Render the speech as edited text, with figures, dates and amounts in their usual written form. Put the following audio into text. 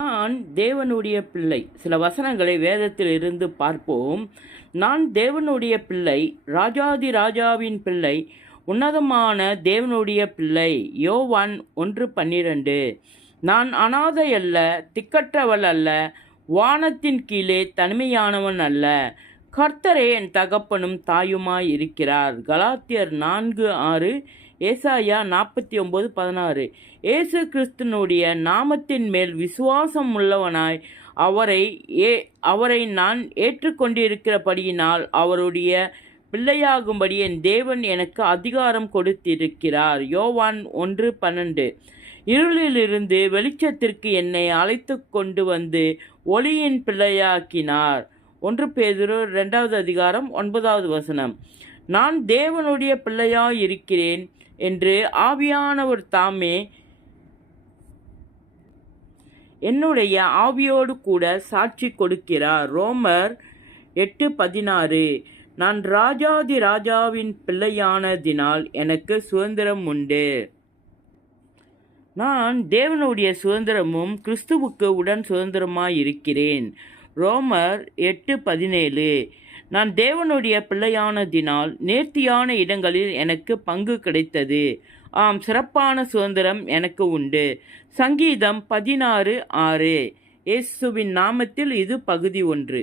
நான் தேவனுடைய பிள்ளை. சில வசனங்களை வேதத்தில் இருந்து பார்ப்போம். நான் தேவனுடைய பிள்ளை, ராஜாதி ராஜாவின் பிள்ளை, உன்னதமான தேவனுடைய பிள்ளை. யோவான் 1:12. நான் அனாதை அல்ல, திக்கற்றவள் அல்ல, வானத்தின் கீழே தனிமையானவன் அல்ல. கர்த்தரே என் தகப்பனும் தாயுமாய் இருக்கிறார். கலாத்தியர் 4:6. ஏசாயா 49:16. இயேசு கிறிஸ்துனுடைய நாமத்தின் மேல் விசுவாசம் உள்ளவனாய் அவரை நான் ஏற்றுக்கொண்டிருக்கிறபடியினால் அவருடைய பிள்ளையாகும்படி என் தேவன் எனக்கு அதிகாரம் கொடுத்திருக்கிறார். யோவான் 1:12. இருளிலிருந்து வெளிச்சத்திற்கு என்னை அழைத்து கொண்டு வந்து ஒளியின் பிள்ளையாக்கினார். 1 பேதுரு 2:9. நான் தேவனுடைய பிள்ளையாயிருக்கிறேன் என்று ஆவியானவர் தாமே என்னுடைய ஆவியோடு கூட சாட்சி கொடுக்கிறார். ரோமர் 8:16. நான் ராஜாதி ராஜாவின் பிள்ளையானதினால் எனக்கு சுதந்திரம் உண்டு. நான் தேவனுடைய சுதந்திரமும் கிறிஸ்துவுக்கு உடன் சுதந்திரமாயிருக்கிறேன். ரோமர் 8:17. நான் தேவனுடைய பிள்ளையானதினால் நேர்த்தியான இடங்களில் எனக்கு பங்கு கிடைத்தது. ஆம், சிறப்பான சுதந்திரம் எனக்கு உண்டு. சங்கீதம் 16:6. இயேசுவின் நாமத்தில் இது பகுதி 1.